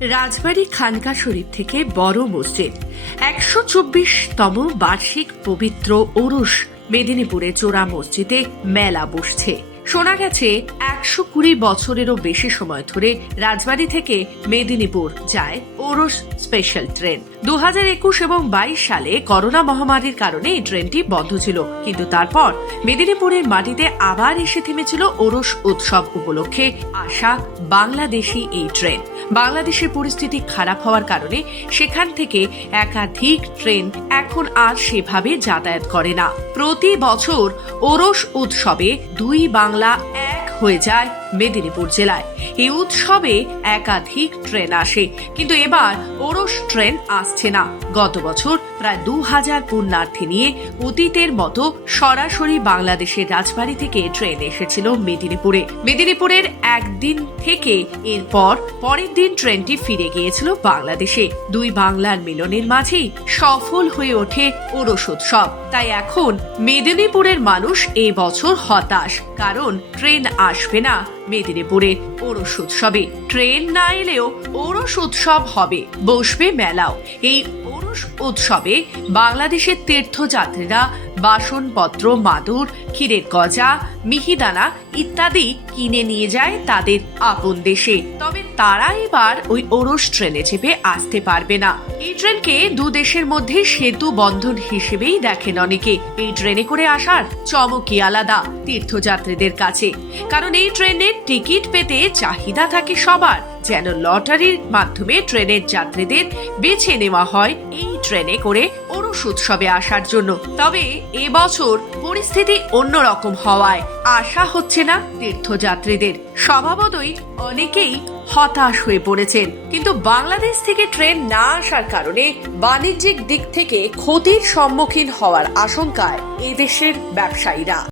রাজবাড়ী খানকা শরীফ থেকে বড় মসজিদ। একশো চব্বিশতম বার্ষিক পবিত্র ওরস মেদিনীপুরে চোরা মসজিদে মেলা বসছে। শোনা গেছে, একশো কুড়ি বছরেরও বেশি সময় ধরে রাজবাড়ী থেকে মেদিনীপুর যায় ওরস স্পেশাল ট্রেন। দু হাজার একুশ এবং বাইশ সালে করোনা মহামারীর কারণে এই ট্রেনটি বন্ধ ছিল। কিন্তু তারপর মেদিনীপুরের মাটিতে আবার এসে থেমেছিল ওরস উৎসব উপলক্ষে আসা বাংলাদেশি এই ট্রেন। বাংলাদেশের পরিস্থিতি খারাপ হওয়ার কারণে সেখান থেকে একাধিক ট্রেন এখন আর সেভাবে যাতায়াত করে না। প্রতি বছর ওরস উৎসবে দুই বাংলা এক হয়ে যায় মেদিনীপুর জেলায়। এই উৎসবে একাধিক ট্রেন আসে, কিন্তু এবার ওরস ট্রেন আসছে না। গত বছর প্রায় দু হাজার পুণ্যার্থী নিয়ে অতীতের মতো সরাসরি বাংলাদেশের রাজবাড়ী থেকে ট্রেন এসেছিল মেদিনীপুরে। মেদিনীপুরের একদিন থেকে এরপর পরের দিন ট্রেনটি ফিরে গিয়েছিল বাংলাদেশে। দুই বাংলার মিলনের মাঝেই সফল হয়ে ওঠে ওরস উৎসব। তাই এখন মেদিনীপুরের মানুষ এই বছর হতাশ, কারণ ট্রেন আসবে না মেদিনীপুরে ওরস উৎসবে। ট্রেন না এলেও ওরস উৎসব হবে। বসবে মেলাও। এই ওরস উৎসবে বাংলাদেশের তীর্থযাত্রীরা বাসনপত্র, মাদুর, ক্ষীরের গজা, মিহিদানা ইত্যাদি কিনে নিয়ে যায় তাদের আপন দেশে। তবে তারা এবার ওই ওরস ট্রেনে চেপে আসতে পারবে না। এই ট্রেনকে দু দেশের মধ্যে সেতু বন্ধন হিসেবেই দেখেন অনেকে। এই ট্রেনে করে আসার চমকই আলাদা তীর্থযাত্রীদের কাছে। কারণ এই ট্রেনের টিকিট পেতে চাহিদা থাকে সবার। যেন লটারির মাধ্যমে ট্রেনের যাত্রীদের বেছে নেওয়া হয় এই ট্রেনে করে অনুষ উৎসবে আসার জন্য। তবে এবছর পরিস্থিতি অন্যরকম হওয়ায় আশা হচ্ছে না তীর্থযাত্রীদের। স্বভাবতই অনেকেই হতাশ হয়ে পড়েছেন। কিন্তু বাংলাদেশ থেকে ট্রেন না আসার কারণে বাণিজ্যিক দিক থেকে ক্ষতির সম্মুখীন হওয়ার আশঙ্কায় এদেশের ব্যবসায়ীরা।